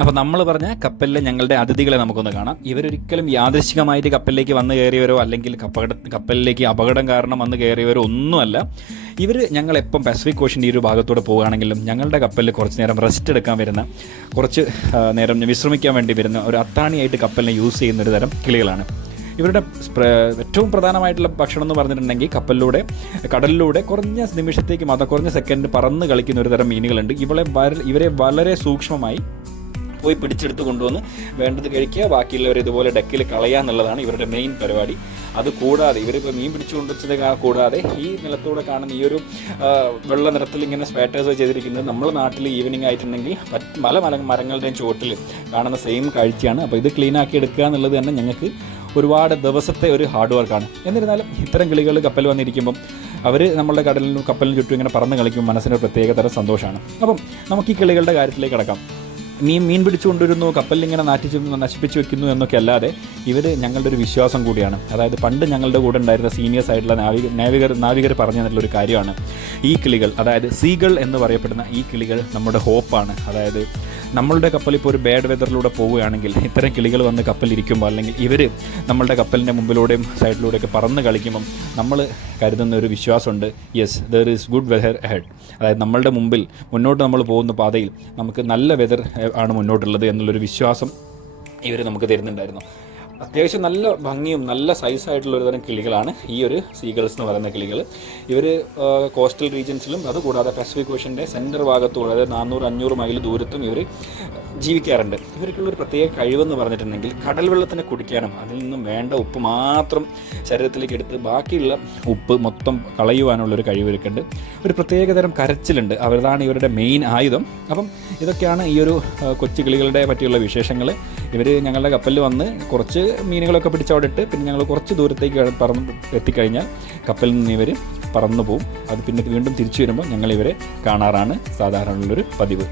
അപ്പോൾ നമ്മൾ പറഞ്ഞ കപ്പലിലെ ഞങ്ങളുടെ അതിഥികളെ നമുക്കൊന്ന് കാണാം. ഇവരൊരിക്കലും യാദൃശ്ചികമായിട്ട് കപ്പലിലേക്ക് വന്ന് കയറിയവരോ അല്ലെങ്കിൽ കപ്പലിലേക്ക് അപകടം കാരണം വന്ന് കയറിയവരോ ഒന്നുമല്ല. ഇവർ ഞങ്ങളെപ്പം പസഫിക് ഓഷൻ്റെ ഈ ഒരു ഭാഗത്തൂടെ പോവുകയാണെങ്കിലും ഞങ്ങളുടെ കപ്പലിൽ കുറച്ച് നേരം റെസ്റ്റ് എടുക്കാൻ വരുന്ന, കുറച്ച് നേരം വിശ്രമിക്കാൻ വേണ്ടി വരുന്ന ഒരു അത്താണിയായിട്ട് കപ്പലിനെ യൂസ് ചെയ്യുന്ന ഒരു തരം കിളികളാണ്. ഇവരുടെ ഏറ്റവും പ്രധാനമായിട്ടുള്ള ഭക്ഷണം എന്ന് പറഞ്ഞിട്ടുണ്ടെങ്കിൽ കടലിലൂടെ കുറഞ്ഞ നിമിഷത്തേക്ക് മാത്രം, കുറഞ്ഞ സെക്കൻഡ് പറന്ന് കളിക്കുന്ന ഒരു തരം മീനുകളുണ്ട്. ഇവരെ വളരെ സൂക്ഷ്മമായി പോയി പിടിച്ചെടുത്ത് കൊണ്ടുവന്ന് വേണ്ടത് കഴിക്കുക, ബാക്കിയുള്ളവർ ഇതുപോലെ ഡെക്കിൽ കളയുക എന്നുള്ളതാണ് ഇവരുടെ മെയിൻ പരിപാടി. അത് കൂടാതെ ഇവരിപ്പോൾ മീൻ പിടിച്ചു കൊണ്ടുവച്ചത് കൂടാതെ ഈ നിലത്തൂടെ കാണുന്ന ഈ ഒരു വെള്ള നിറത്തിൽ ഇങ്ങനെ സ്പാറ്റേഴ്സ് ചെയ്തിരിക്കുന്നത് നമ്മുടെ നാട്ടിൽ ഈവനിങ് ആയിട്ടുണ്ടെങ്കിൽ മരങ്ങളുടെയും ചുവട്ടിൽ കാണുന്ന സെയിം കാഴ്ചയാണ്. അപ്പോൾ ഇത് ക്ലീൻ ആക്കി എടുക്കുക എന്നുള്ളത് തന്നെ ഞങ്ങൾക്ക് ഒരുപാട് ദിവസത്തെ ഒരു ഹാർഡ് വർക്കാണ്. എന്നിരുന്നാലും ഇത്തരം കിളികൾ കപ്പൽ വന്നിരിക്കുമ്പം അവർ നമ്മളുടെ കപ്പലിന് ചുറ്റും ഇങ്ങനെ പറന്ന് കളിക്കുമ്പോൾ മനസ്സിനൊരു പ്രത്യേക തരം സന്തോഷമാണ്. അപ്പം നമുക്ക് ഈ കിളികളുടെ കാര്യത്തിലേക്ക് കടക്കാം. മീൻ പിടിച്ചു കൊണ്ടുവരുന്നു, കപ്പലിങ്ങനെ നശിപ്പിച്ച് വെക്കുന്നു എന്നൊക്കെ അല്ലാതെ ഇവർ ഞങ്ങളുടെ ഒരു വിശ്വാസം കൂടിയാണ്. അതായത് പണ്ട് ഞങ്ങളുടെ കൂടെ ഉണ്ടായിരുന്ന സീനിയേഴ്സ് ആയിട്ടുള്ള നാവികർ പറഞ്ഞു തന്നിട്ടുള്ളൊരു കാര്യമാണ്, ഈ കിളികൾ, അതായത് സീകൾ എന്ന് പറയപ്പെടുന്ന ഈ കിളികൾ നമ്മുടെ ഹോപ്പാണ്. അതായത് നമ്മളുടെ കപ്പൽ ഇപ്പോൾ ഒരു ബാഡ് വെതറിലൂടെ പോവുകയാണെങ്കിൽ ഇത്തരം കിളികൾ വന്ന് കപ്പലിരിക്കുമ്പോൾ, അല്ലെങ്കിൽ ഇവർ നമ്മളുടെ കപ്പലിൻ്റെ മുമ്പിലൂടെയും സൈഡിലൂടെയൊക്കെ പറന്ന് കളിക്കുമ്പം നമ്മൾ കരുതുന്ന ഒരു വിശ്വാസമുണ്ട്, yes there is good weather ahead. അതായത് നമ്മളുടെ മുമ്പിൽ മുന്നോട്ട് നമ്മൾ പോകുന്ന പാതയിൽ നമുക്ക് നല്ല വെതർ ആണ് മുന്നോട്ടുള്ളത് എന്നുള്ളൊരു വിശ്വാസം ഇവർ നമുക്ക് തരുന്നുണ്ടായിരുന്നു. അത്യാവശ്യം നല്ല ഭംഗിയും നല്ല സൈസായിട്ടുള്ള ഒരു തരം കിളികളാണ് ഈ ഒരു സീഗൾസ് എന്ന് പറയുന്ന കിളികൾ. ഇവർ കോസ്റ്റൽ റീജിയൻസിലും അതുകൂടാതെ പസഫിക് ഓഷൻ്റെ സെൻറ്റർ ഭാഗത്തും, അതായത് 400-500 മൈൽ ദൂരത്തും ഇവർ ജീവിക്കാറുണ്ട്. ഇവർക്കുള്ളൊരു പ്രത്യേക കഴിവെന്ന് പറഞ്ഞിട്ടുണ്ടെങ്കിൽ കടൽ വെള്ളത്തിനെ കുടിക്കാനും അതിൽ നിന്നും വേണ്ട ഉപ്പ് മാത്രം ശരീരത്തിലേക്ക് എടുത്ത് ബാക്കിയുള്ള ഉപ്പ് മൊത്തം കളയുവാനുള്ളൊരു കഴിവ് ഇവർക്കുണ്ട്. ഒരു പ്രത്യേകതരം കരച്ചിലുണ്ട്, അവരതാണ് ഇവരുടെ മെയിൻ ആയുധം. അപ്പം ഇതൊക്കെയാണ് ഈ ഒരു കൊച്ചു കിളികളുടെ പറ്റിയുള്ള വിശേഷങ്ങൾ. ഇവർ ഞങ്ങളുടെ കപ്പലിൽ വന്ന് കുറച്ച് മീനുകളൊക്കെ പിടിച്ച് അവിടെ ഇട്ട് പിന്നെ ഞങ്ങൾ കുറച്ച് ദൂരത്തേക്ക് എത്തിക്കഴിഞ്ഞാൽ കപ്പലിൽ നിന്ന് ഇവർ പറന്നു പോവും. അത് പിന്നെ വീണ്ടും തിരിച്ചു വരുമ്പോൾ ഞങ്ങൾ ഇവരെ കാണാറാണ് സാധാരണയുള്ളൊരു പതിവ്.